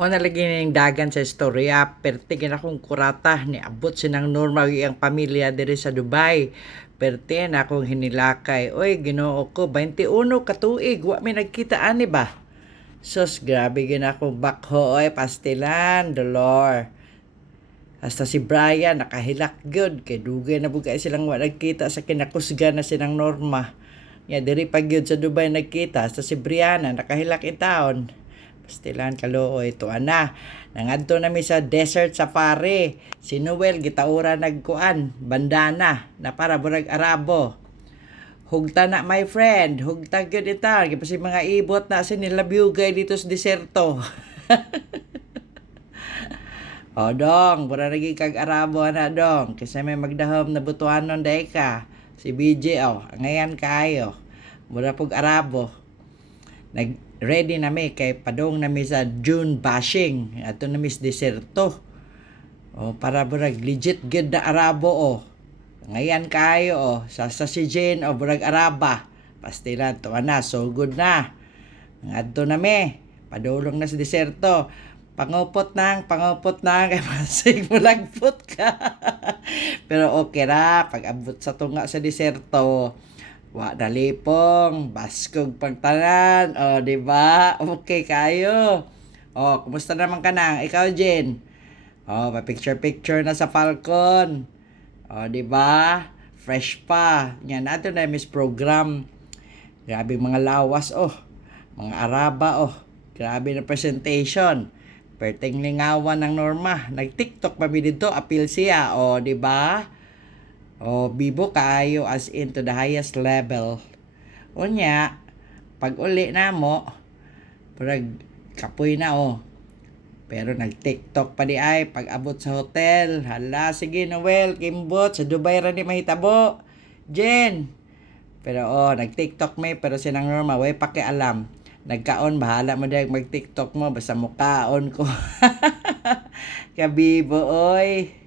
Ho nalagi ning dagan sa istorya, pertigin akong kurata ni abot sinang normal ang pamilya diri sa Dubai. Perte na akong hinilakay. Oy, Ginoo ko, 21 ka tuig, wa may nagkita ani ba? Sus, grabe gina akong bakho, oy, pastilan, dolor. Hasta si Brian nakahilak gyud kay dugay na bugay silang wa nagkita sa kinakusga na sinang Norma. Ya diri pa gyud sa Dubai nagkita hasta si Brianna nakahilak in taon. Pastilan kaluoy tuan na. Nangadto na mi sa desert safari. Si Noel gitaura nagkuan bandana na para burag Arabo. Hugta na my friend, hugta gyud ita kasi mga ibot na sa nilabiyugay dito sa deserto. O dong, pura lagi kag Arabo na dong. Kasi may magdahom na butuanon day ka. Si BJ ngayon kayo. Mura pog Arabo. Nag-ready na mi kay padong na mi sa June bashing. Ato na mi sa deserto. O para burag legit good na Arabo Ngayon kayo sa si Jane burag Araba. Pastilan to na, so good na. Ngadto na mi. Padulong na sa deserto. Pangupot nang kay masig mo lagpot ka. Pero okay ra pag abot sa tunga sa deserto. Wa dalipong baskog pagtanan. Di ba? Okay kayo. Kumusta naman ka nang? Ikaw, Jen. Pa-picture na sa Falcon. Di ba? Fresh pa. Yan nato na miss program. Grabe mga lawas mga Araba Grabe na presentation. Perteng lingawan ng Norma. Nag-TikTok pa mi dito, appeal siya. Di ba? Bibo kayo as in to the highest level. Unya, pag uli na mo, parang kapoy na Pero nag-TikTok pa di ay pag abot sa hotel. Hala, sige Noel, Kimbot, sa Dubai ra ni mahitabo. Jen. Pero nag-TikTok may pero sinang Norma, way pakialam. Nagkaon, bahala mo dahil mag-TikTok mo, basta mukaon ko. Kabibo, oy.